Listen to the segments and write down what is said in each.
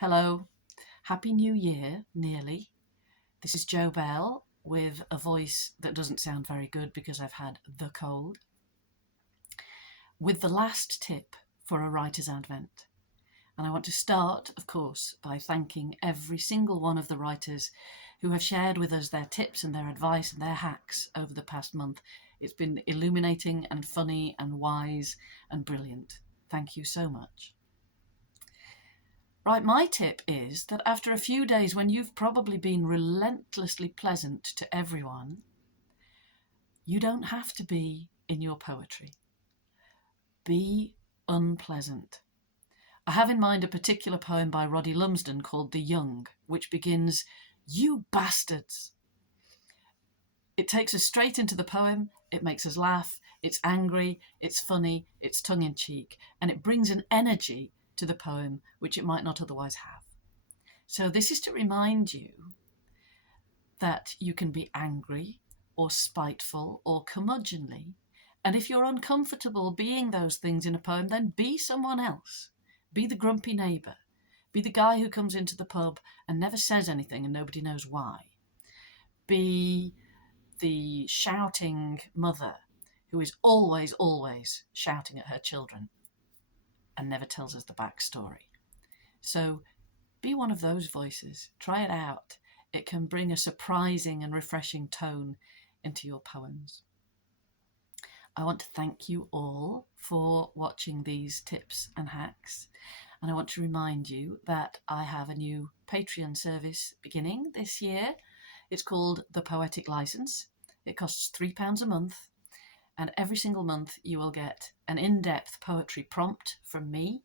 Hello, Happy New Year, nearly. This is Jo Bell with a voice that doesn't sound very good because I've had the cold, with the last tip for a writer's advent. And I want to start, of course, by thanking every single one of the writers who have shared with us their tips and their advice and their hacks over the past month. It's been illuminating and funny and wise and brilliant. Thank you so much. Right, my tip is that after a few days when you've probably been relentlessly pleasant to everyone, you don't have to be in your poetry. Be unpleasant. I have in mind a particular poem by Roddy Lumsden called The Young, which begins, "You bastards." It takes us straight into the poem, it makes us laugh, it's angry, it's funny, it's tongue-in-cheek, and it brings an energy to the poem which it might not otherwise have. So this is to remind you that you can be angry or spiteful or curmudgeonly, and if you're uncomfortable being those things in a poem, then be someone else. Be the grumpy neighbour. Be the guy who comes into the pub and never says anything and nobody knows why. Be the shouting mother who is always shouting at her children and never tells us the backstory. So be one of those voices. Try it out. It can bring a surprising and refreshing tone into your poems. I want to thank you all for watching these tips and hacks. And I want to remind you that I have a new Patreon service beginning this year. It's called the Poetic License. It costs £3 a month. And every single month you will get an in-depth poetry prompt from me.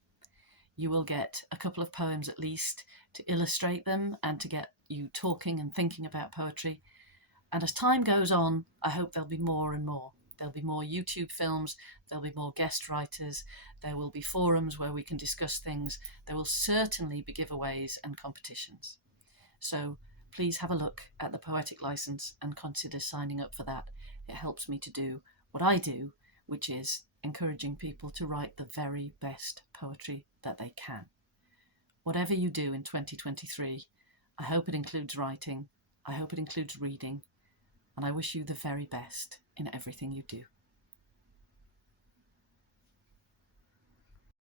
You will get a couple of poems at least to illustrate them and to get you talking and thinking about poetry. And as time goes on, I hope there'll be more and more. There'll be more YouTube films, there'll be more guest writers, there will be forums where we can discuss things. There will certainly be giveaways and competitions. So please have a look at the Poetic License and consider signing up for that. It helps me to do what I do, which is encouraging people to write the very best poetry that they can. Whatever you do in 2023, I hope it includes writing, I hope it includes reading, and I wish you the very best in everything you do.